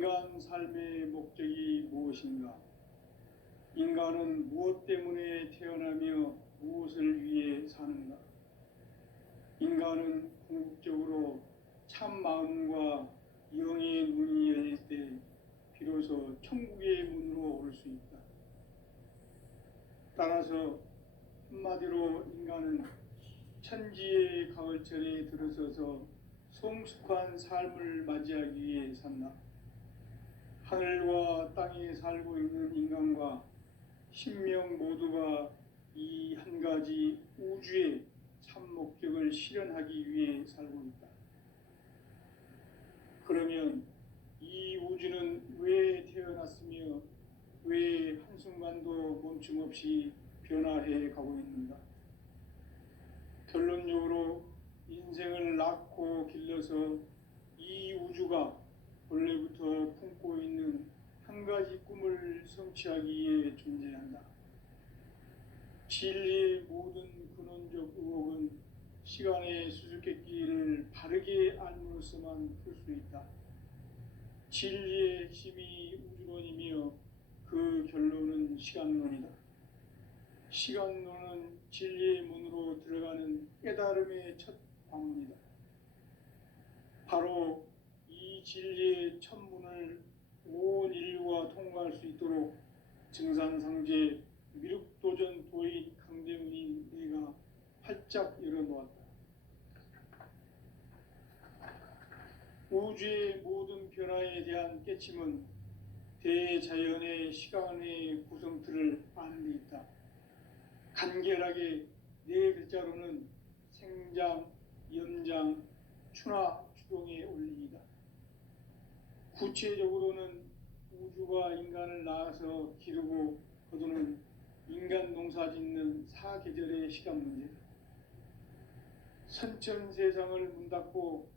인간 삶의 목적이 무엇인가? 인간은 무엇 때문에 태어나며 무엇을 위해 사는가? 인간은 궁극적으로 참 마음과 영의 눈이 열릴 때 비로소 천국의 문으로 올 수 있다. 따라서 한마디로 인간은 천지의 가을철에 들어서서 성숙한 삶을 맞이하기 위해 산다. 하늘과 땅에 살고 있는 인간과 신명 모두가 이 한 가지 우주의 참 목적을 실현하기 위해 살고 있다. 그러면 이 우주는 왜 태어났으며 왜 한순간도 멈춤 없이 변화해 가고 있는가? 결론적으로 인생을 낳고 길러서 이 우주가 본래부터 품고 있는 한 가지 꿈을 성취하기 위해 존재한다. 진리의 모든 근원적 의혹은 시간의 수수께끼를 바르게 알므로써만 풀 수 있다. 진리의 핵심이 우주론이며 그 결론은 시간론이다. 시간론은 진리의 문으로 들어가는 깨달음의 첫 방문이다. 바로 이 진리의 첫 문을 온 인류가 통과할 수 있도록 증산상제 미륵도전 도인 강대문인 내가 활짝 열어놓았다. 우주의 모든 변화에 대한 깨침은 대자연의 시간의 구성틀을 아는 데 있다. 간결하게 네 글자로는 생장, 연장, 추나 추동의 원리이다. 구체적으로는 우주가 인간을 낳아서 기르고 거두는 인간 농사 짓는 사계절의 시간 문제다. 선천세상을 문닫고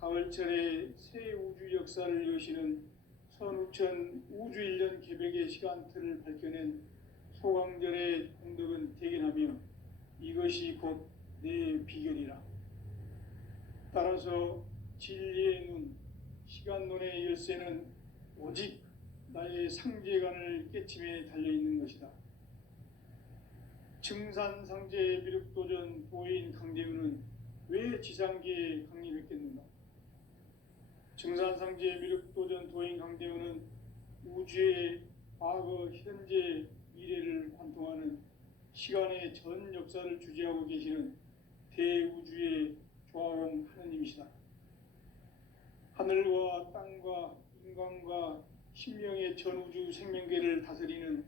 가을철에 새 우주 역사를 여시는 선우천 우주일년 개백의 시간틀을 밝혀낸 소강절의 공덕은 대견하며 이것이 곧 내 비결이라. 따라서 진리의 눈, 시간론의 열쇠는 오직 나의 상제관을 깨침에 달려있는 것이다. 증산상제 미륵도전 도인 강대훈은 왜 지상계에 강림했겠는가? 증산상제 미륵도전 도인 강대훈은 우주의 과거, 현재, 미래를 관통하는 시간의 전 역사를 주재하고 계시는 대우주의 조화원 하느님이시다. 하늘과 땅과 인간과 신명의 전우주 생명계를 다스리는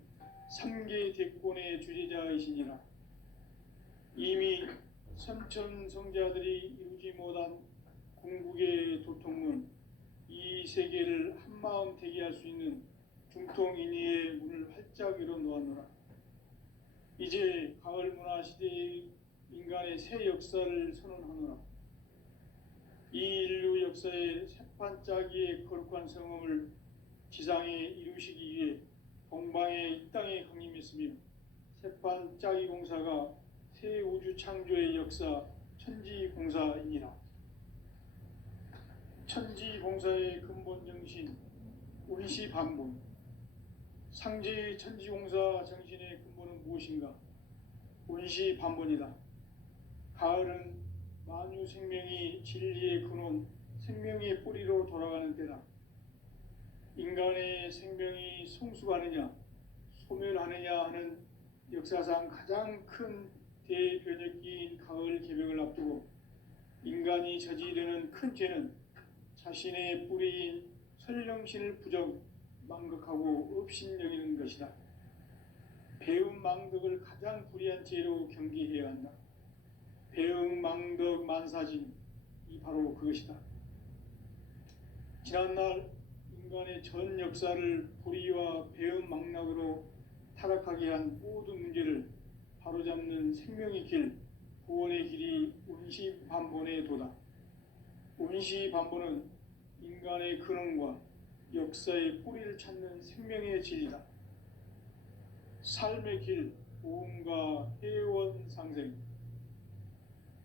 3개 대권의 주재자이시니라. 이미 선천성자들이 이루지 못한 궁극의 도통문, 이 세계를 한마음 대기할 수 있는 중통인의의 문을 활짝 열어놓았노라. 이제 가을 문화 시대의 인간의 새 역사를 선언하노라. 이 인류 역사의 새판짜기의 거룩한 성험을 지상에 이루시기 위해 동방의 이 땅에 강림했으며 새판짜기 공사가 새 우주 창조의 역사 천지공사이니라. 천지공사의 근본 정신 운시반본. 상제의 천지공사 정신의 근본은 무엇인가? 운시반본이다. 가을은 만유 생명이 진리의 근원, 생명의 뿌리로 돌아가는 때다. 인간의 생명이 성숙하느냐, 소멸하느냐 하는 역사상 가장 큰 대변혁기인 가을 개벽을 앞두고 인간이 저지르는 큰 죄는 자신의 뿌리인 설령신을 부정, 망극하고 업신여기는 것이다. 배움 망덕을 가장 불의한 죄로 경계해야 한다. 배응 망덕 만사진, 이 바로 그것이다. 지난날 인간의 전 역사를 불의와 배응 망락으로 타락하게 한 모든 문제를 바로잡는 생명의 길, 구원의 길이 운시반본의 도다. 운시반본은 인간의 근원과 역사의 뿌리를 찾는 생명의 진리다. 삶의 길, 보험과 회원 상생.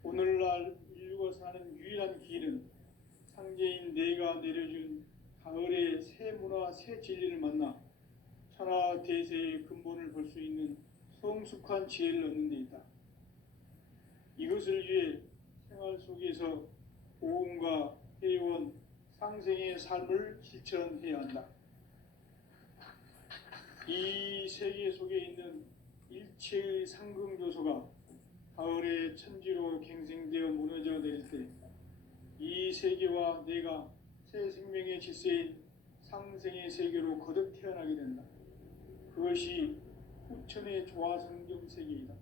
오늘날 인류가 사는 유일한 길은 상제인 내가 내려준 가을의 새 만나 새 진리를 만나 천하 대세의 근본을 볼 수 있는 성숙한 지혜를 얻는 데 있다. 이것을 위해 생활 속에서 보험과 회원, 상생의 삶을 실천해야 한다. 이 세계 속에 있는 일체의 상금 요소가 가을의 천지로 갱생되어 무너져 내릴 때 이 세계와 내가 새 생명의 질서인 상생의 세계로 거듭 태어나게 된다. 그것이 후천의 조화성경 세계이다.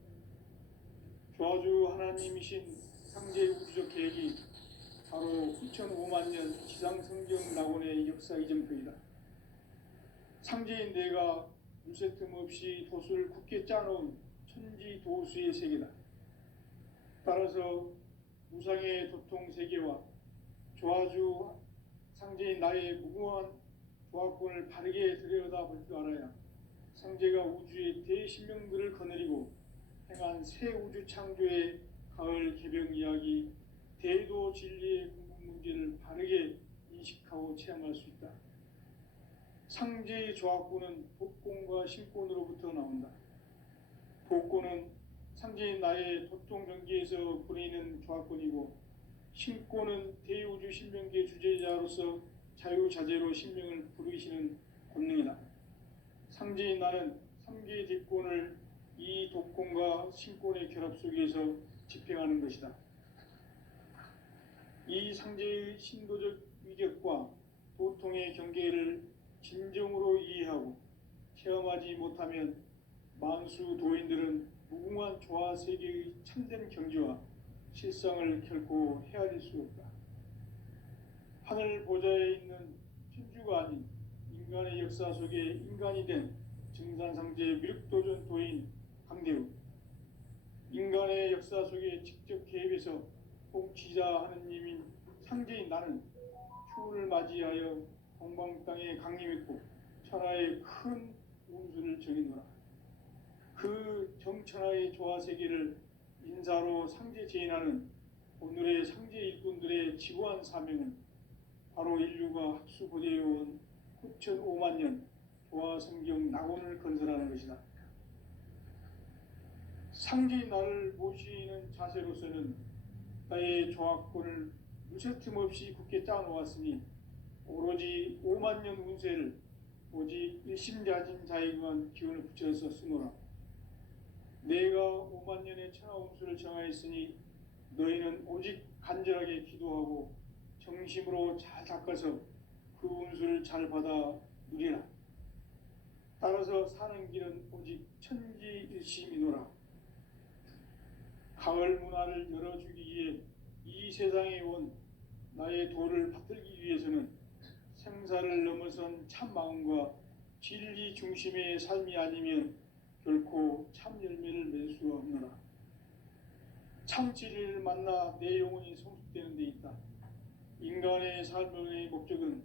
조화주 하나님이신 상제의 우주적 계획이 바로 후천 5만 년 지상성경 낙원의 역사 이정표이다. 상제인 내가 물새틈 없이 도수를 굳게 짜놓은 천지 도수의 세계다. 따라서 무상의 도통 세계와 조화주 상제인 나의 무궁한 조화권을 바르게 들여다볼 줄 알아야 상제가 우주의 대신명들을 거느리고 행한 새 우주 창조의 가을 개병 이야기, 대도 진리의 궁극 문제를 바르게 인식하고 체험할 수 있다. 상제의 조화권은 복권과 신권으로부터 나온다. 복권은 상제인 나의 도통 경계에서 보내는 조화권이고, 신권은 대우주 신명계 주제자로서 자유자재로 신명을 부르시는 권능이다. 상제인 나는 3개의 뒷권을 이 독권과 신권의 결합 속에서 집행하는 것이다. 이 상제의 신도적 위격과 도통의 경계를 진정으로 이해하고 체험하지 못하면 만수 도인들은 무궁한 조화 세계의 참된 경지와 실상을 결코 헤아릴 수 없다. 하늘 보좌에 있는 천주가 아닌 인간의 역사 속에 인간이 된 증산상제 미륵도전 도인 강대우, 인간의 역사 속에 직접 개입해서 통치자 하느님인 상제인 나는 추운을 맞이하여 동방 땅에 강림했고 천하의 큰 운수를 정해놓으라. 그 정천하의 조화세계를 인사로 상제 제인하는 오늘의 상제 일꾼들의 지구한 사명은 바로 인류가 학수고대해온 후천 5만 년 조화성경 낙원을 건설하는 것이다. 상제인 나를 모시는 자세로서는 나의 조화권을 무쇠틈 없이 굳게 짜놓았으니 오로지 5만 년 운세를 오직 일심자진 자에게만 기운을 붙여서 쓰노라. 내가 5만 년의 천하 운수를 정하였으니 너희는 오직 간절하게 기도하고 정심으로 잘 닦아서 그 운수를 잘 받아 누리라. 따라서 사는 길은 오직 천지일심이노라. 가을 문화를 열어주기 위해 이 세상에 온 나의 도를 받들기 위해서는 생사를 넘어선 참 마음과 진리 중심의 삶이 아니면 결코 참 열매를 맺을 수가 없노라. 참 진리를 만나 내 영혼이 성숙되는 데 있다. 인간의 삶의 목적은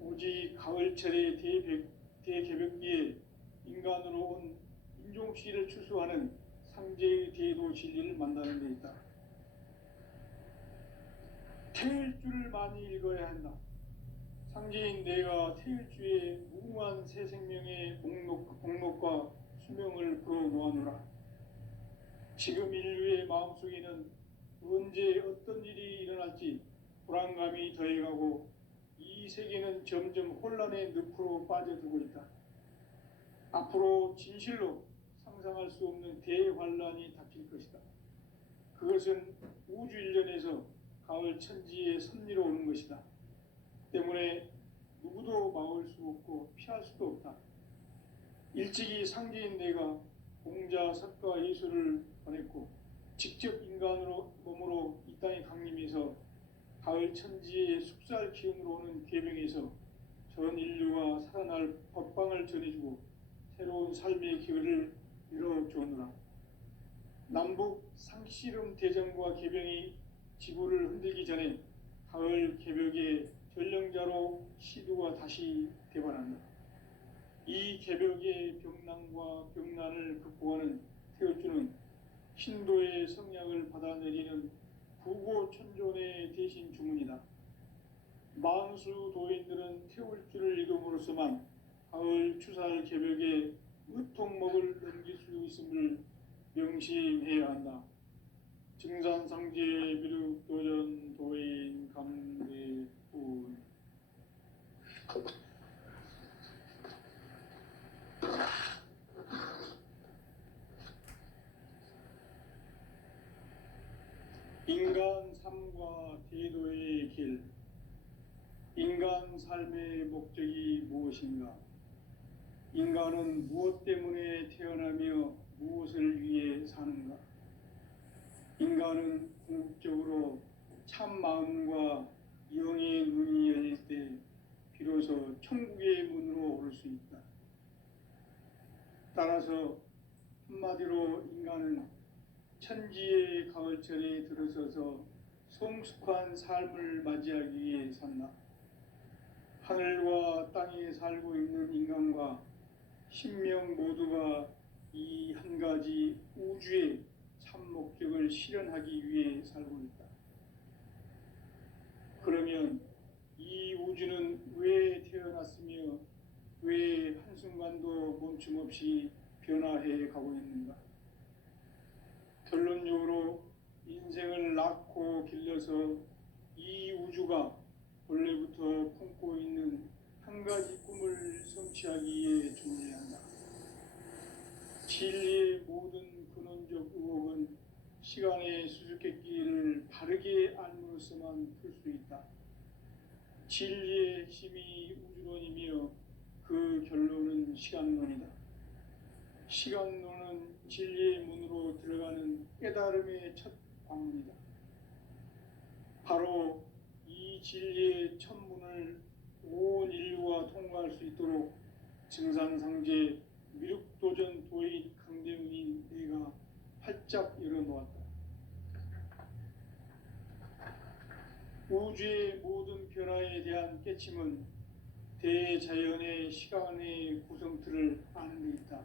오직 가을철의 대개벽기에 인간으로 온 인종시를 추수하는 상제의 대도 진리를 만나는 데 있다. 태일주를 많이 읽어야 한다. 상제인 내가 태일주의 무궁한 새 생명의 목록과 수명을 풀어놓아노라. 지금 인류의 마음속에는 언제 어떤 일이 일어날지 불안감이 더해가고 이 세계는 점점 혼란의 늪으로 빠져들고 있다. 앞으로 진실로 상상할 수 없는 대환란이 닥칠 것이다. 그것은 우주 일련에서 가을 천지의 섭리로 오는 것이다. 때문에 누구도 막을 수 없고 피할 수도 없다. 일찍이 상제인 내가 공자, 석가, 예수를 보냈고 직접 인간으로 몸으로 이 땅에 강림해서 가을 천지의 숙살 기운으로 오는 계명에서 전 인류가 살아날 법방을 전해주고 새로운 삶의 기회를 열어주었노라. 남북 상씨름 대전과 계병이 지구를 흔들기 전에 가을 개벽의 전령자로 시두가 다시 대발한다. 이 개벽의 병난과 병난을 극복하는 태울주는 신도의 성약을 받아내리는 부고천존의 대신 주문이다. 만수 도인들은 태울주를 읽음으로써 인간으로서만 가을 추살 개벽에 의통목을 넘길 수 있음을 명심해야 한다. 증산상제 미륵도전 도인 감대운. 인간 삶과 태도의 길. 인간 삶의 목적이 무엇인가? 인간은 무엇 때문에 태어나며 무엇을 위해 사는가? 인간은 궁극적으로 참 마음과 영의 눈이 열릴 때 비로소 천국의 문으로 오를 수 있다. 따라서 한마디로 인간은 천지의 가을철에 들어서서 성숙한 삶을 맞이하기 위해 산다. 하늘과 땅에 살고 있는 인간과 신명 모두가 이 한 가지 우주의 참 목적을 실현하기 위해 살고 있다. 그러면 이 우주는 왜 태어났으며 왜 한순간도 멈춤 없이 변화해 가고 있는가? 결론적으로 인생을 낳고 길러서 이 우주가 원래부터 품고 있는 한 가지 꿈을 성취하기 위해 존재한다. 진리의 모든 근원적 의혹은 시간의 수수께끼를 바르게 알므로서만 풀 수 있다. 진리의 핵심이 우주론이며 그 결론은 시간론이다. 시간론은 진리의 문으로 들어가는 깨달음의 첫 관문이다. 바로 이 진리의 첫 문을 온 인류가 통과할 수 있도록 증산상제 미륵도전 도인 강대훈인 내가 활짝 열어놓았다. 우주의 모든 변화에 대한 깨침은 대자연의 시간의 구성틀을 아는 데 있다.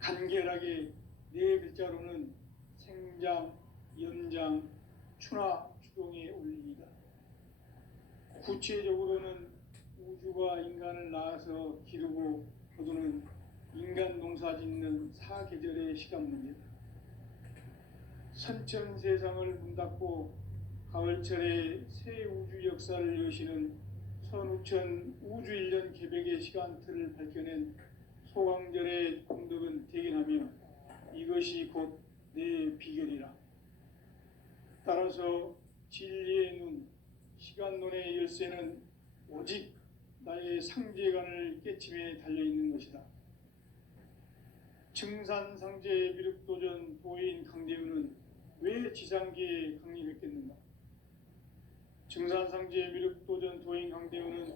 간결하게 네 글자로는 생장, 연장, 추나 추동의 원리이다. 구체적으로는 우주가 인간을 낳아서 기르고 거두는 인간 농사 짓는 사계절의 시간 문제다. 선천 세상을 문 닫고 가을철에 새 우주 역사를 여시는 선우천 우주 1년 개벽의 시간틀을 밝혀낸 소강절의 공덕은 대견하며 이것이 곧 내 비결이라. 따라서 진리의 눈, 시간론의 열쇠는 오직 나의 상제관을 깨침에 달려있는 것이다. 증산상제 미륵도전 도인 강대훈은 왜 지상계에 강림했겠는가? 증산상제 미륵도전 도인 강대훈은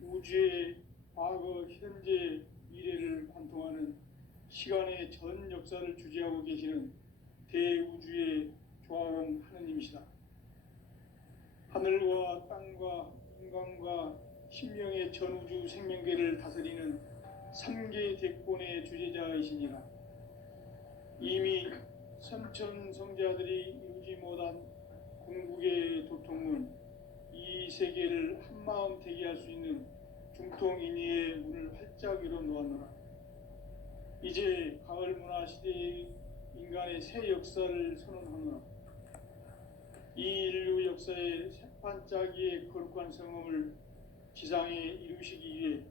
우주의 과거, 현재, 미래를 관통하는 시간의 전 역사를 주재하고 계시는 대우주의 조화원 하느님이시다. 하늘과 땅과 인간과 신명의 전우주 생명계를 다스리는 삼계 대권의 주제자이시니라. 이미 선천 성자들이 이루지 못한 궁극의 도통문, 이 세계를 한마음 되게 할 수 있는 중통인의의 문을 활짝 열어놓았노라. 이제 가을 문화 시대의 인간의 새 역사를 선언하노라. 이 인류 역사의 새판짜기의 거룩한 성험을 지상에 이루시기 위해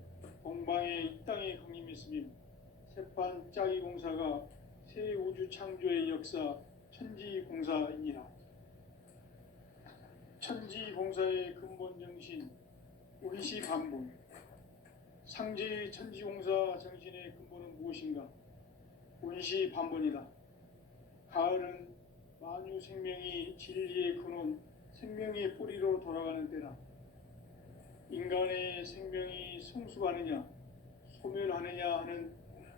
공방에 이 땅에 강림했으며 새판짜기 공사가 새 우주 창조의 역사 천지공사이니라. 천지공사의 근본 정신 원시 반본. 상제의 천지공사 정신의 근본은 무엇인가? 원시 반본이다. 가을은 만유 생명이 진리의 근원, 생명의 뿌리로 돌아가는 때다. 인간의 생명이 성숙하느냐, 소멸하느냐 하는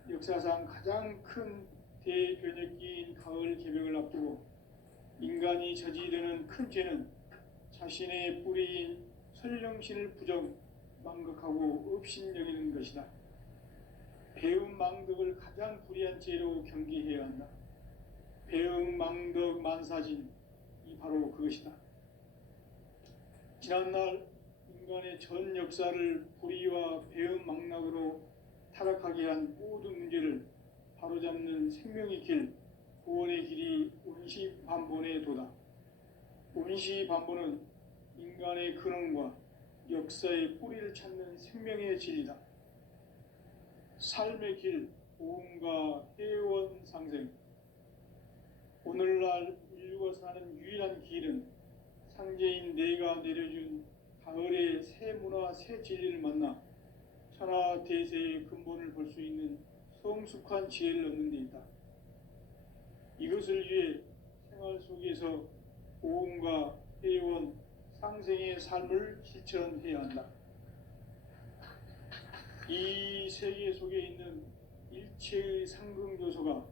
역사상 가장 큰 대변혁기인 가을 개벽을 앞두고 인간이 저지르는 큰 죄는 자신의 뿌리인 설령신을 부정, 망극하고 업신여기는 것이다. 배움 망덕을 가장 불의한 죄로 경계해야 한다. 배움 망덕 만사진, 이 바로 그것이다. 지난날 인간의 전 역사를 불의와 배은 망락으로 타락하게 한 모든 문제를 바로잡는 생명의 길, 구원의 길이 운시반본에 도다. 운시반본은 인간의 근원과 역사의 뿌리를 찾는 생명의 진리다. 삶의 길, 보험과 회원 상생. 오늘날 인류가 사는 유일한 길은 상제인 내가 내려준 가을의 새 문화, 새 진리를 만나 천하 대세의 근본을 볼 수 있는 성숙한 지혜를 얻는 데 있다. 이것을 위해 생활 속에서 보험과 회원, 상생의 삶을 실천해야 한다. 이 세계 속에 있는 일체의 상승조소가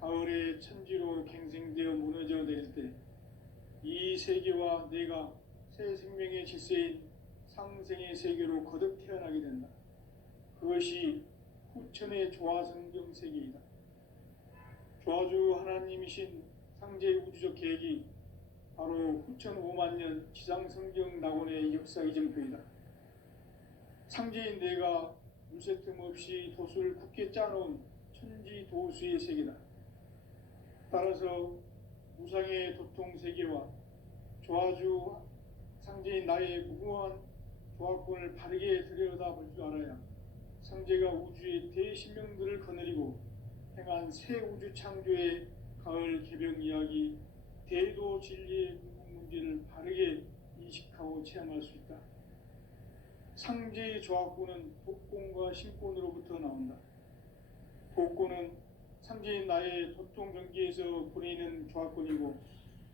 가을의 천지로 갱생되어 무너져 내릴 때 이 세계와 내가 새 생명의 질서인 상생의 세계로 거듭 태어나게 된다. 그것이 후천의 조화성경 세계이다. 조화주 하나님이신 상제 우주적 계획이 바로 후천 5만 년 지상성경 낙원의 역사 이정표이다. 상제인 내가 물새 틈 없이 도수를 굳게 짜놓은 천지 도수의 세계다. 따라서 무상의 도통 세계와 조화주 상제인 나의 무궁한 조화권을 바르게 들여다볼 줄 알아야 상제가 우주의 대신명들을 거느리고 행한 새 우주 창조의 가을 개병 이야기, 대도 진리의 궁극 문제를 바르게 인식하고 체험할 수 있다. 상제의 조화권은 독권과 신권으로부터 나온다. 독권은 상제인 나의 도통 경계에서 보내는 조화권이고,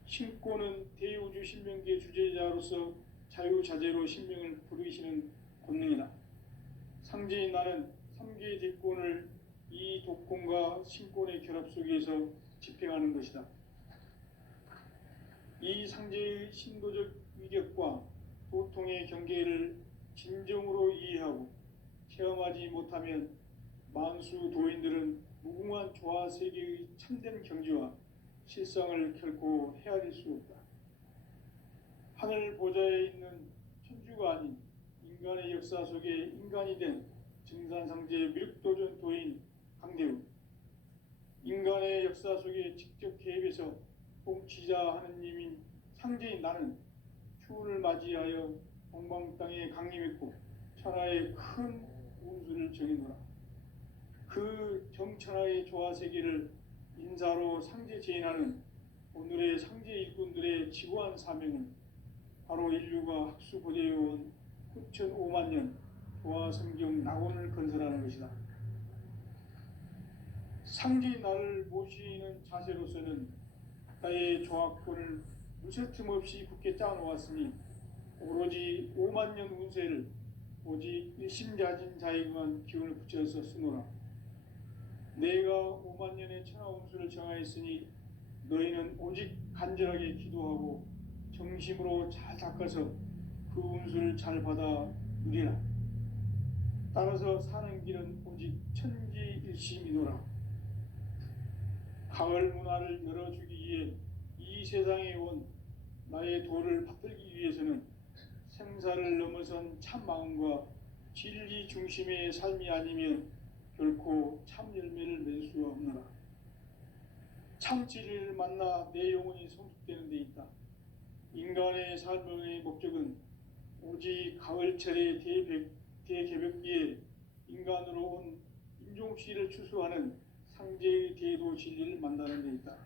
신권은 대우주 신명계 주제자로서 자유자재로 신명을 부르시는 권능이다. 상제인 나는 3개의 대권을 이 독권과 신권의 결합 속에서 집행하는 것이다. 이 상제의 신도적 위격과 도통의 경계를 진정으로 이해하고 체험하지 못하면 만수 도인들은 무궁한 조화 세계의 참된 경지와 실상을 결코 헤아릴 수 없다. 하늘 보좌에 있는 천주가 아닌 인간의 역사 속에 인간이 된 증산상제 미륵도전 도인 강대우, 인간의 역사 속에 직접 개입해서 통치자 하느님인 상제인 나는 추운을 맞이하여 동방 땅에 강림했고 천하의 큰 운수를 정해노라. 그 정천하의 조화세계를 인사로 상제 제인하는 오늘의 상제 일꾼들의 지구한 사명은 바로 인류가 학수고대해온 후천 5만 년 조화성경 낙원을 건설하는 것이다. 상제인 나를 모시는 자세로서는 나의 조화권을 무쇠틈 없이 굳게 짜놓았으니 오로지 5만 년 운세를 오직 일심자진 자에게만 기운을 붙여서 쓰노라. 내가 5만 년의 천하 운수를 정하였으니 너희는 오직 간절하게 기도하고 정심으로 잘 닦아서 그 운수를 잘 받아 누리라. 따라서 사는 길은 오직 천지일심이노라. 가을 문화를 열어주기 위해 이 세상에 온 나의 도를 받들기 위해서는 생사를 넘어선 참 마음과 진리 중심의 삶이 아니면 결코 참 열매를 맺을 수가 없노라. 참 진리를 만나 내 영혼이 성숙되는 데 있다. 인간의 삶의 목적은 오직 가을철의 대개벽기에 인간으로 온 인종시를 추수하는 상제의 대도 진리를 만나는 데 있다.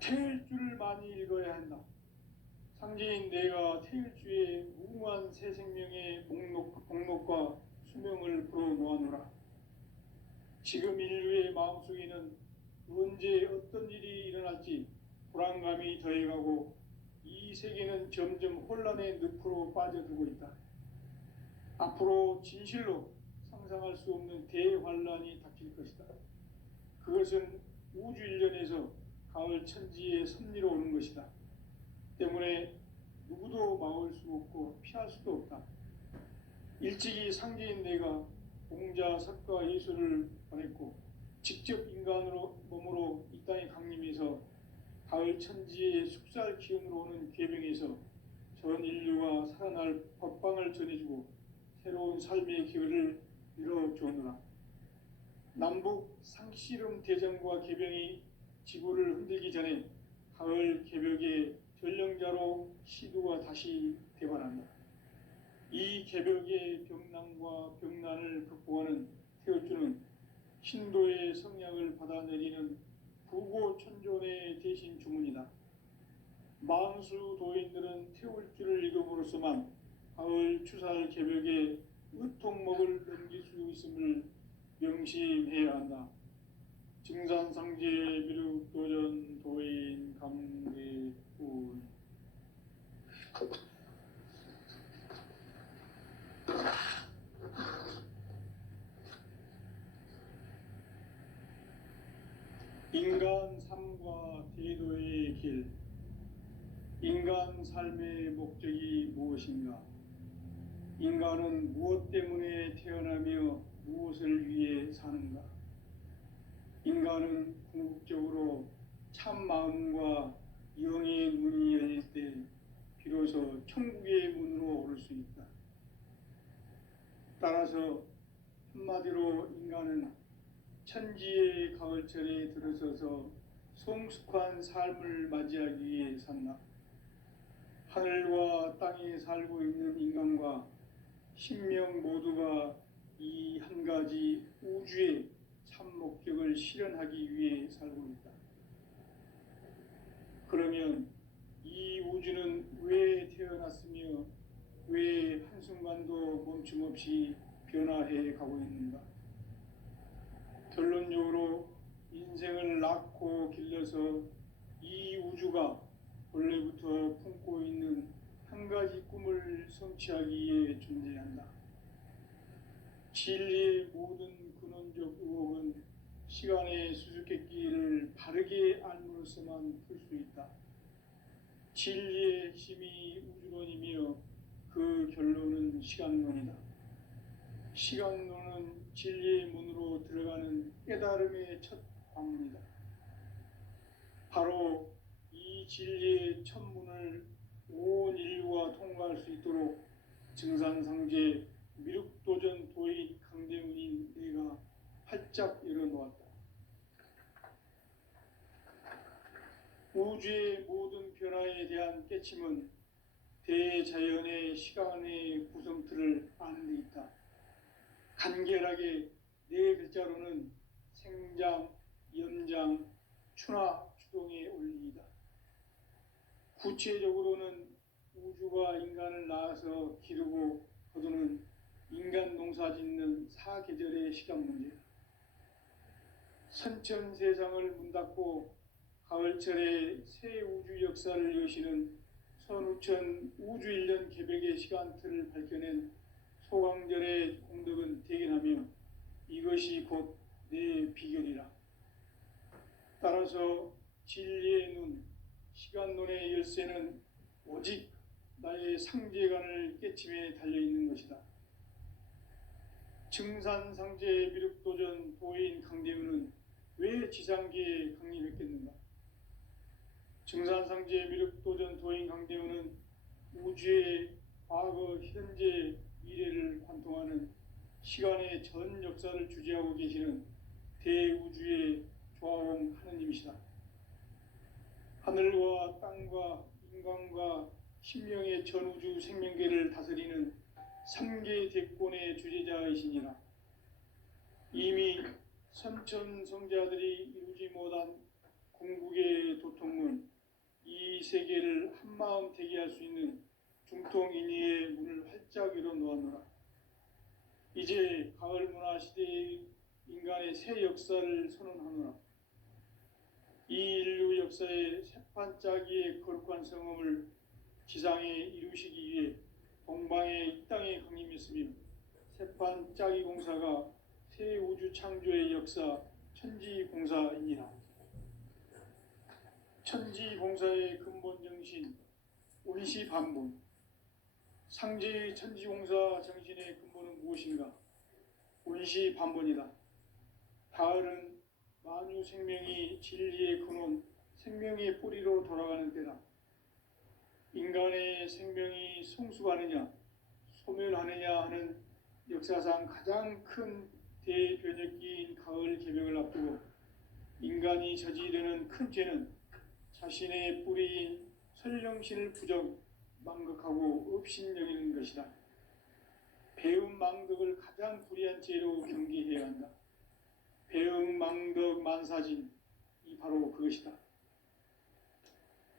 태일주를 많이 읽어야 한다. 상제인 내가 태일주의 무궁한 새 생명의 목록과 수명을 풀어놓아노라. 지금 인류의 마음속에는 언제 어떤 일이 일어날지 불안감이 더해가고 이 세계는 점점 혼란의 늪으로 빠져들고 있다. 앞으로 진실로 상상할 수 없는 대환란이 닥칠 것이다. 그것은 우주 일련에서 가을 천지의 섭리로 오는 것이다. 때문에 누구도 막을 수 없고 피할 수도 없다. 일찍이 상제인 내가 공자, 석가, 예수를 보냈고 직접 인간으로 몸으로 이 땅에 강림해서 가을 천지의 숙살 기운으로 오는 계병에서 전 인류가 살아날 법방을 전해주고 새로운 삶의 기회를 열어주었노라. 남북 상씨름 대전과 개병이 지구를 흔들기 전에 가을 개벽의 전령자로 시두가 다시 대발한다. 이 개벽의 병난과 병난을 극복하는 태울주는 신도의 성약을 받아내리는 부고천존의 대신 주문이다. 만수 도인들은 태울주를 읽음으로써만 가을 추살 개벽의 의통목을 넘길 수 있음을 명심해야 한다. 증산상제 미륵도전 도인 강대훈. 인간 삶과 대도의 길. 인간 삶의 목적이 무엇인가? 인간은 무엇 때문에 태어나며 무엇을 위해 사는가? 인간은 궁극적으로 참 마음과 영의 문이 열릴 때 비로소 천국의 문으로 오를 수 있다. 따라서 한마디로 인간은 천지의 가을철에 들어서서 성숙한 삶을 맞이하기 위해 산다. 하늘과 땅에 살고 있는 인간과 신명 모두가 이 한 가지 우주의 참 목적을 실현하기 위해 살고 있다. 그러면 이 우주는 왜 태어났으며 왜 한순간도 멈춤 없이 변화해 가고 있는가? 결론적으로 인생을 낳고 길러서 이 우주가 원래부터 품고 있는 한 가지 꿈을 성취하기 위해 존재한다. 진리의 모든 근원적 의혹은 시간의 수수께끼를 바르게 알므로써만 풀 수 있다. 진리의 핵심이 우주론이며 그 결론은 시간론이다. 시간론은 진리의 문으로 들어가는 깨달음의 첫 관문이다. 바로 이 진리의 첫 문을 온 인류가 통과할 수 있도록 증산상제 미륵도전 도인 강대훈인 내가 활짝 열어놓았다. 우주의 모든 변화에 대한 깨침은 대자연의 시간의 구성틀을 아는 데 있다. 간결하게 네 글자로는 생장, 연장, 추나 추동의 원리이다. 구체적으로는 우주가 인간을 낳아서 기르고 거두는 인간 농사 짓는 사계절의 시간 문제다. 선천 세상을 문 닫고 가을철에 새 우주 역사를 여시는 선우천 우주 1년 개벽의 시간틀을 밝혀낸 소강절의 공덕은 대견하며 이것이 곧 내 비결이라. 따라서 진리의 눈, 시간론의 열쇠는 오직 나의 상제관을 깨침에 달려있는 것이다. 증산상제 미륵도전 도인 강대훈은 왜 지상계에 강림했겠는가? 증산상제 미륵도전 도인 강대훈은 우주의 과거, 현재, 미래를 관통하는 시간의 전 역사를 주재하고 계시는 대우주의 조화원 하느님이시다. 하늘과 땅과 인간과 신명의 전우주 생명계를 다스리는 3계 대권의 주재자이시니라. 이미 선천성자들이 이루지 못한 궁극의 도통문, 이 세계를 한마음 되게 할 수 있는 중통인의의 문을 활짝 열어놓았노라. 이제 가을 문화 시대의 인간의 새 역사를 선언하노라. 이 인류 역사의 새판짜기의 거룩한 성험을 지상에 이루시기 위해 동방의 이 땅에 강림했으며 새판짜기 공사가 새 우주 창조의 역사 천지공사이니라. 천지공사의 근본 정신 운시반분. 상제의 천지공사 정신의 근본은 무엇인가? 운시반분이다. 가을은 만유 생명이 진리의 근원, 생명의 뿌리로 돌아가는 때다. 인간의 생명이 성숙하느냐 소멸하느냐 하는 역사상 가장 큰 대변혁기인 가을 개벽을 앞두고 인간이 저지르는 큰 죄는 자신의 뿌리인 선령신을 부정 망각하고 업신여기는 것이다. 배움 망덕을 가장 불의한 죄로 경계해야 한다. 배움 망덕 만사진이 바로 그것이다.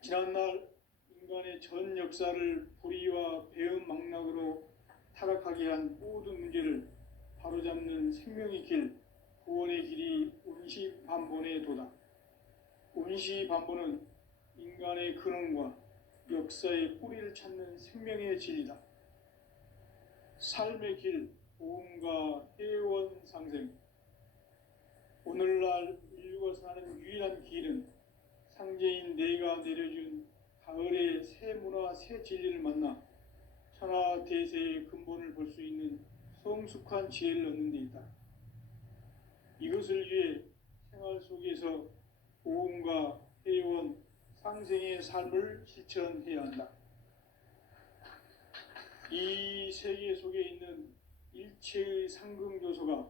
지난날 인간의 전 역사를 불의와 배움 망락으로 타락하게 한 모든 문제를 바로잡는 생명의 길, 구원의 길이 운시반본에 도다. 운시반본은 인간의 근원과 역사의 뿌리를 찾는 생명의 진리다. 삶의 길, 보험과 해원 상생. 오늘날 인류가 사는 유일한 길은 상제인 내가 내려준 가을의 새 문화, 새 진리를 만나 천하 대세의 근본을 볼 수 있는 성숙한 지혜를 얻는 데 있다. 이것을 위해 생활 속에서 보험과 해원, 상생의 삶을 실천해야 한다. 이 세계 속에 있는 일체의 상금 요소가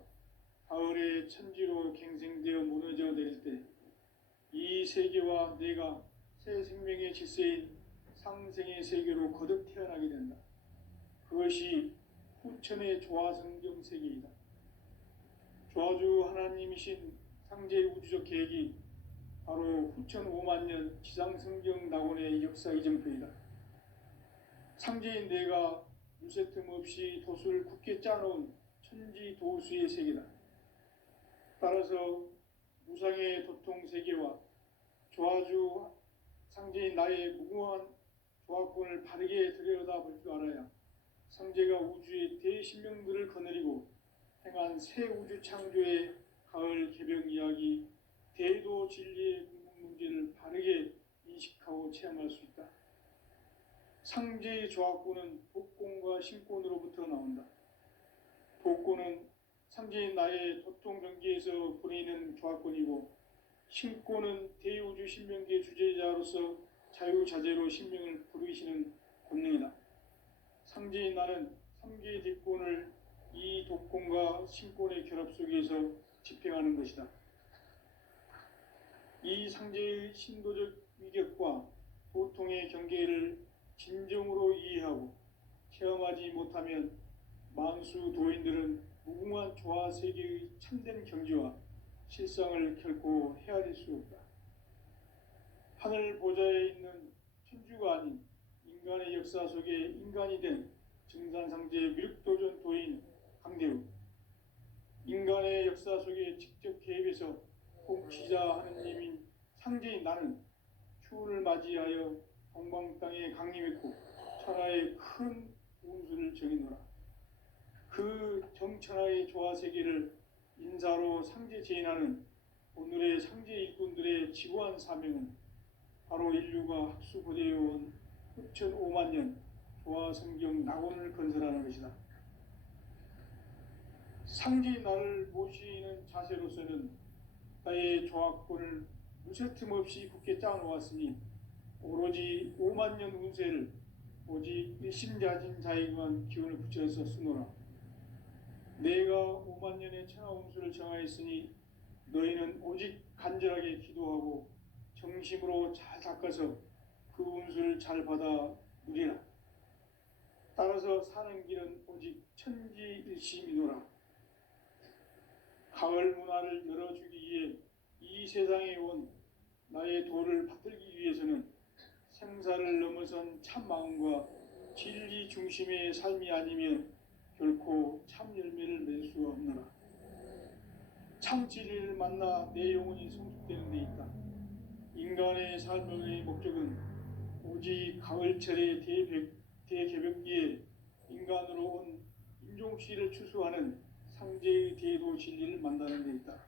가을의 천지로 갱생되어 무너져 내릴 때 이 세계와 내가 새 생명의 질서인 상생의 세계로 거듭 태어나게 된다. 그것이 후천의 조화성경 세계이다. 조화주 하나님이신 상제의 우주적 계획이 바로 후천 5만 년 지상성경 낙원의 역사 이정표이다. 상제인 내가 무쇠 틈 없이 도수를 굳게 짜놓은 천지 도수의 세계다. 따라서 무상의 도통 세계와 조화주 상제인 나의 무궁한 조화권을 바르게 들여다볼 줄 알아야 상제가 우주의 대신명들을 거느리고 행한 새 우주 창조의 가을 개벽 이야기, 대도 진리의 궁극 문제를 바르게 인식하고 체험할 수 있다. 상제의 조화권은 복권과 신권으로부터 나온다. 복권은 상제인 나의 도통 경계에서 보내는 조화권이고, 신권은 대우주 신명기의 주제자로서 자유자재로 신명을 부르시는 권능이다. 상제인 나는 3개의 뒷권을 이 독권과 신권의 결합 속에서 집행하는 것이다. 이 상제의 신도적 위격과 보통의 경계를 진정으로 이해하고 체험하지 못하면 만수 도인들은 무궁한 조화 세계의 참된 경지와 실상을 결코 헤아릴 수 없다. 하늘 보좌에 있는 천주가 아닌 인간의 역사 속에 인간이 된 증산상제의 미륵도전 도인 강대우, 인간의 역사 속에 직접 개입해서 통치자 하느님인 상제인 나는 추운을 맞이하여 동방 땅에 강림했고 천하의 큰 운수를 정해노라. 그 정천하의 조화 세계를 인사로 상제 제인하는 오늘의 상제 일꾼들의 지구한 사명은 바로 인류가 학수고대해온 후천 5만 년 조화 성경 낙원을 건설하는 것이다. 상제인 나를 모시는 자세로서는 나의 조화권을 무쇠 틈 없이 굳게 짜놓았으니 오로지 5만 년 운세를 오직 일심자진 자에게만 기운을 붙여서 쓰노라. 내가 5만 년의 천하 운수를 정하였으니 너희는 오직 간절하게 기도하고 정심으로 잘 닦아서 그 운수를 잘 받아 누리라. 따라서 사는 길은 오직 천지일심이노라. 가을 문화를 열어주기 위해 이 세상에 온 나의 도를 받들기 위해서는 생사를 넘어선 참 마음과 진리 중심의 삶이 아니면 결코 참 열매를 낼 수가 없노라. 참 진리를 만나 내 영혼이 성숙되는 데 있다. 인간의 삶의 목적은 오직 가을철의 대개벽기에 인간으로 온 인종씨를 추수하는 상제의 대도 진리를 만나는 데 있다.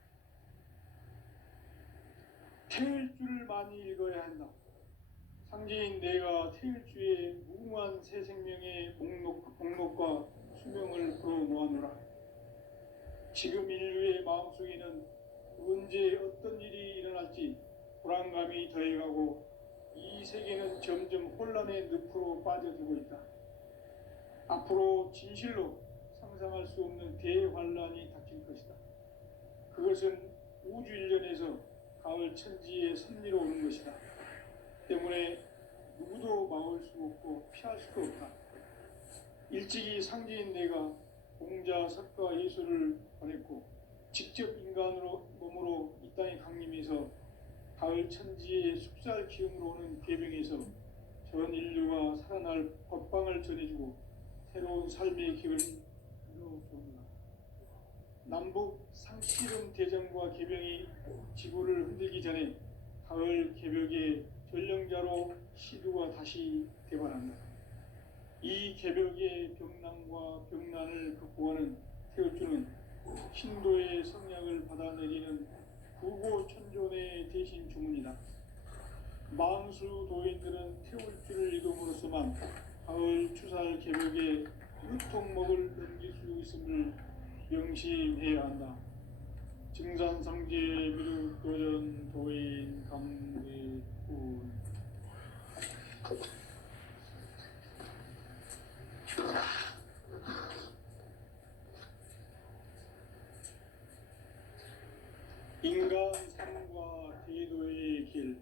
태일 주를 많이 읽어야 한다. 상제인 내가 태일주의 무궁한 새 생명의 목록과 수명을 풀어놓아노라. 지금 인류의 마음속에는 언제 어떤 일이 일어날지 불안감이 더해가고 이 세계는 점점 혼란의 늪으로 빠져들고 있다. 앞으로 진실로 상상할 수 없는 대환란이 닥칠 것이다. 그것은 우주 일련에서 가을 천지의 섭리로 오는 것이다. 때문에 누구도 막을 수 없고 피할 수도 없다. 일찍이 상제인 내가 공자, 석가, 예수를 보냈고 직접 인간으로 몸으로 이 땅에 강림해서 가을 천지의 숙살 기운으로 오는 계명에서 전 인류가 살아날 법방을 전해주고 새로운 삶의 기회를 이루어줍니다. 남북 상씨름 대전과 계명이 지구를 흔들기 전에 가을 개벽의 전령자로 시두가 다시 대발한다. 이 개벽의 병난과 병난을 극복하는 태어주는 신도의 성약을 받아내리는 구고천존의 대신 주문이다. 만수 도인들은 태울주를 이름으로서만 가을 추살 개벽에 유통목을 넘길 수 있음을 명심해야 한다. 증산상제 미륵도전 도인 강대군. 인간 삶과 대도의 길.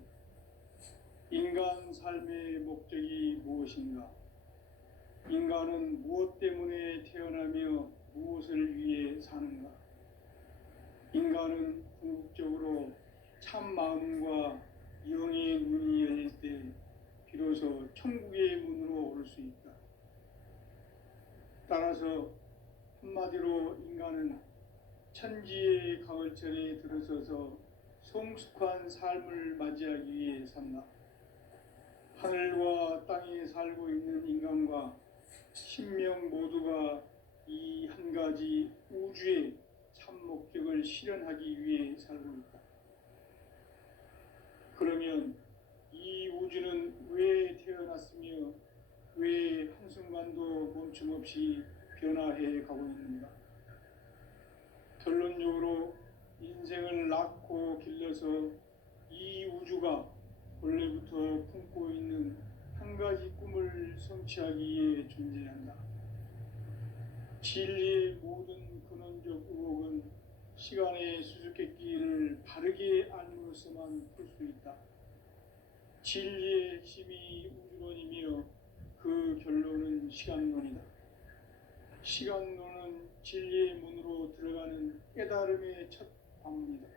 인간 삶의 목적이 무엇인가? 인간은 무엇 때문에 태어나며 무엇을 위해 사는가? 인간은 궁극적으로 참 마음과 영의 눈이 열릴 때 비로소 천국의 문으로 오를 수 있다. 따라서 한마디로 인간은 천지의 가을철에 들어서서 성숙한 삶을 맞이하기 위해 산다. 하늘과 땅에 살고 있는 인간과 신명 모두가 이 한 가지 우주의 참 목적을 실현하기 위해 살고 있다. 그러면 이 우주는 왜 태어났으며 왜 한순간도 멈춤 없이 변화해 가고 있는가? 결론적으로 인생을 낳고 길러서 이 우주가 원래부터 품고 있는 한 가지 꿈을 성취하기 위해 존재한다. 진리의 모든 근원적 의혹은 시간의 수수께끼를 바르게 알므로서만 풀 수 있다. 진리의 핵심이 우주론이며 그 결론은 시간론이다. 시간론은 진리의 문으로 들어가는 깨달음의 첫 방문이다.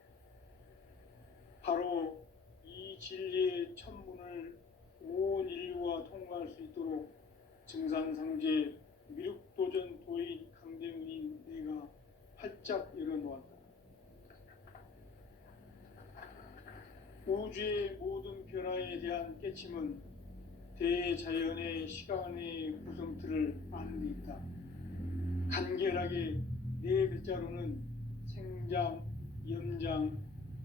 바로 이 진리의 첫 문을 온 인류가 통과할 수 있도록 증산상제 미륵도전 도인 강대문인 내가 활짝 열어놓았다. 우주의 모든 변화에 대한 깨침은 대자연의 시간의 구성틀을 아는 데 있다. 간결하게 네 글자로는 생장, 연장,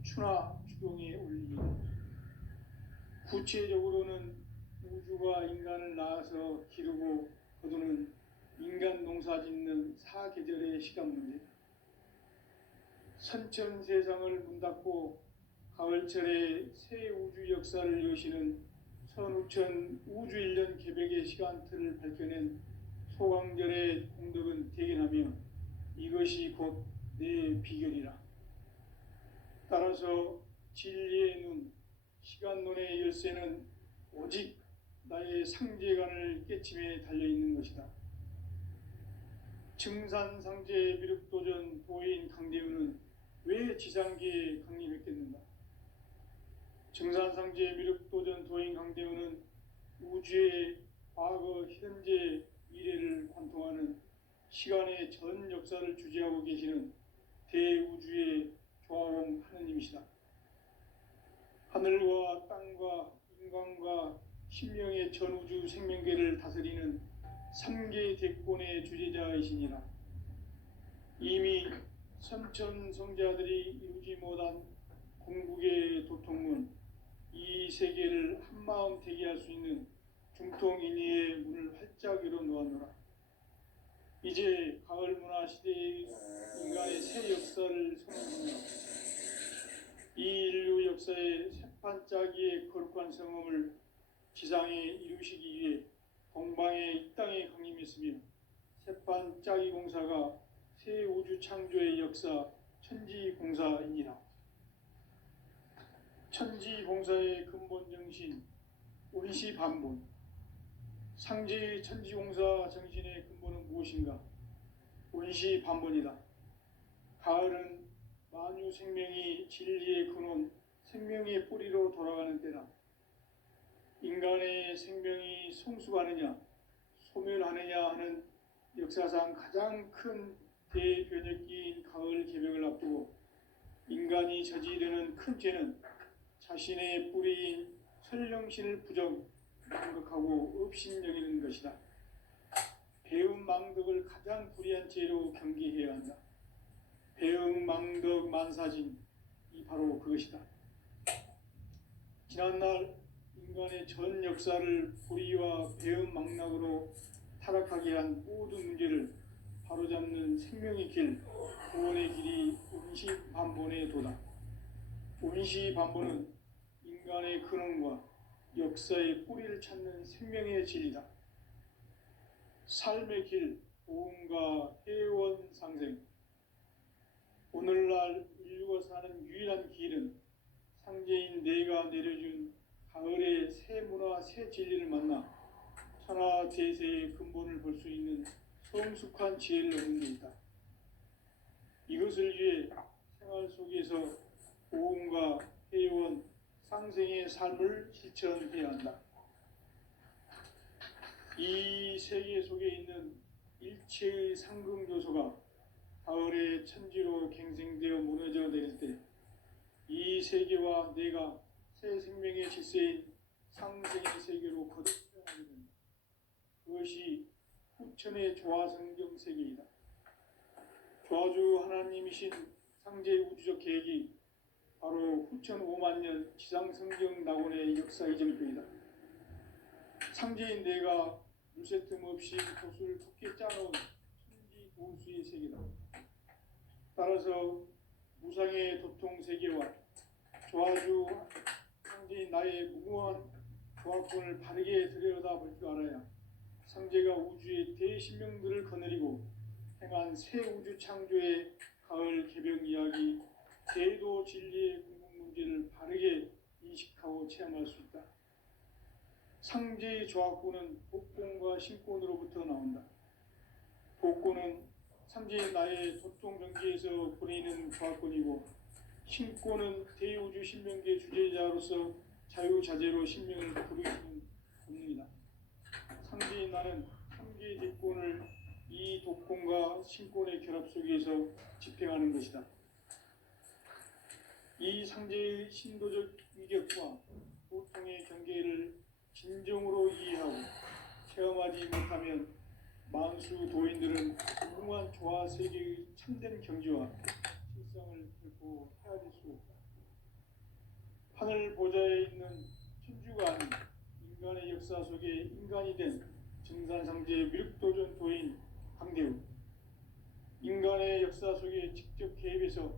추나 추동의 원리이다. 구체적으로는 우주가 인간을 낳아서 기르고 거두는 인간 농사 짓는 사계절의 시간 문제. 선천 세상을 문 닫고 가을철에 새 우주 역사를 여시는 선우천 우주 일년 개벽의 시간틀을 밝혀낸 소강절의 공덕은 대견하며 이것이 곧 내 비결이라. 따라서 진리의 눈, 시간론의 열쇠는 오직 나의 상제관을 깨침에 달려있는 것이다. 증산상제 미륵도전 도인 강대우는 왜 지상계에 강림했겠는가? 증산상제 미륵도전 도인 강대우는 우주의 과거, 현재, 미래를 관통하는 시간의 전 역사를 주재하고 계시는 대우주의 조화원 하느님이시다. 하늘과 땅과 인간과 신명의 전우주 생명계를 다스리는 3개 대권의 주재자이시니라. 이미 선천성자들이 이루지 못한 궁극의 도통문, 이 세계를 한마음 되게 할 수 있는 중통인의의 문을 활짝 열어놓았노라. 이제 가을 문화 시대의 인간의 새 역사를 선언하며 이 인류 역사의 세판짜기의 거룩한 성음을 지상에 이루시기 위해 동방의 이 땅에 강림했으며 세판짜기 공사가 새 우주 창조의 역사 천지공사이니라. 천지공사의 근본 정신 원시반본. 상제의 천지공사 정신의 근본은 무엇인가? 원시반본이다. 가을은 만유 생명이 진리의 근원, 생명의 뿌리로 돌아가는 때다. 인간의 생명이 성숙하느냐, 소멸하느냐 하는 역사상 가장 큰 대변혁기인 가을 개벽을 앞두고 인간이 저지르는 큰 죄는 자신의 뿌리인 설령신을 부정망덕하고 업신여기는 것이다. 배은망덕을 가장 불의한 죄로 경계해야 한다. 배은망덕 만사진, 이 바로 그것이다. 지난날 인간의 전 역사를 불의와 배은망락으로 타락하게 한 모든 문제를 바로잡는 생명의 길, 구원의 길이 원시반본의 도다. 원시반본은 인간의 근원과 역사의 뿌리를 찾는 생명의 진리다. 삶의 길, 보험과 회원 상생. 오늘날 인류가 사는 유일한 길은 상제인 내가 내려준 가을의 새 문화, 새 진리를 만나 천하 대세의 근본을 볼 수 있는 성숙한 지혜를 얻는 데 있다. 이것을 위해 생활 속에서 보험과 회원, 상생의 삶을 실천해야 한다. 이 세계 속에 있는 일체의 상금 요소가 가을의 천지로 갱생되어 무너져 내릴 때 이 세계와 내가 새 생명의 질서인 상생의 세계로 거듭나게 된다. 그것이 후천의 조화성경 세계이다. 조화주 하나님이신 상제의 우주적 계획이 바로 후천 5만 년 지상성경 낙원의 역사 이정표이다. 상제인 내가 물새 틈 없이 돛을 좁게 짜놓은 천지 보수의 세계다. 따라서 무상의 도통 세계와 조화주 상제인 나의 무궁한 조화권을 바르게 들여다볼 줄 알아야 상제가 우주의 대신명들을 거느리고 행한 새 우주 창조의 가을 개벽 이야기, 제도 진리의 궁극 문제를 바르게 인식하고 체험할 수 있다. 상제의 조화권은 복권과 신권으로부터 나온다. 복권은 상제의 나의 도통 경계에서 보내는 조화권이고, 신권은 대우주 신명계 주제자로서 자유자재로 신명을 부르시는 본능이다. 상제의 나는 상제의 대권을 이 독권과 신권의 결합 속에서 집행하는 것이다. 이 상제의 신도적 위격과 보통의 경계를 진정으로 이해하고 체험하지 못하면 만수 도인들은 무궁한 조화 세계의 참된 경지와 실상을 결코 헤아릴 수 없다. 하늘 보좌에 있는 천주가 아닌 인간의 역사 속에 인간이 된 증산상제의 미륵도전 도인 강대우, 인간의 역사 속에 직접 개입해서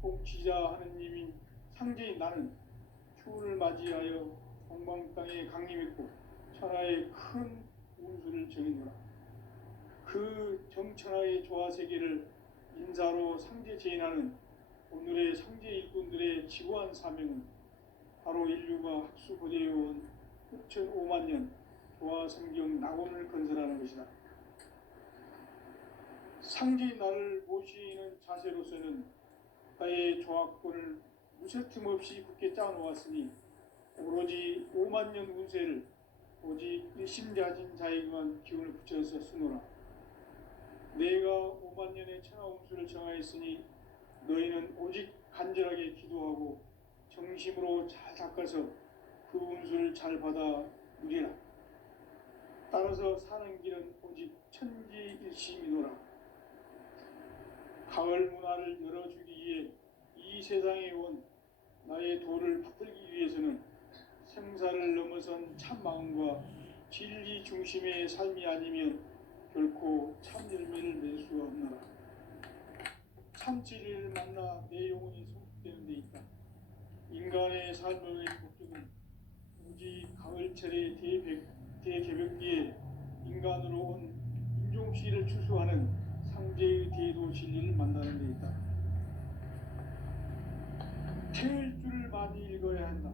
통치자 하느님인 상제인 나는 추운을 맞이하여 동방 땅에 강림했고 천하의 큰 운수를 정해노라. 그 정천하의 조화 세계를 인사로 상제 제인하는 오늘의 상제 일꾼들의 지고한 사명은 바로 인류가 학수고대해온 후천 5만 년 조화 성경 낙원을 건설하는 것이다. 상제인 나를 모시는 자세로서는 나의 조화권을 무쇠틈 없이 굳게 짜놓았으니 오로지 5만 년 운세를 오직 일심자진 자에게만 기운을 붙여서 쓰노라. 내가 5만 년의 천하 운수를 정하였으니 너희는 오직 간절하게 기도하고 정심으로 잘 닦아서 그 운수를 잘 받아 누리라. 따라서 사는 길은 오직 천지일심이노라. 가을 문화를 열어주기 위해 이 세상에 온 나의 도를 받들기 위해서는 생사를 넘어선 참 마음과 진리 중심의 삶이 아니면 결코 참 열매를 맺을 수가 없노라. 참 진리를 만나 내 영혼이 성숙되는 데 있다. 인간의 삶을 관찰의 대개벽기에 인간으로 온 인종시를 추수하는 상제의 대도 진리를 만나는 데 있다. 태일주를 많이 읽어야 한다.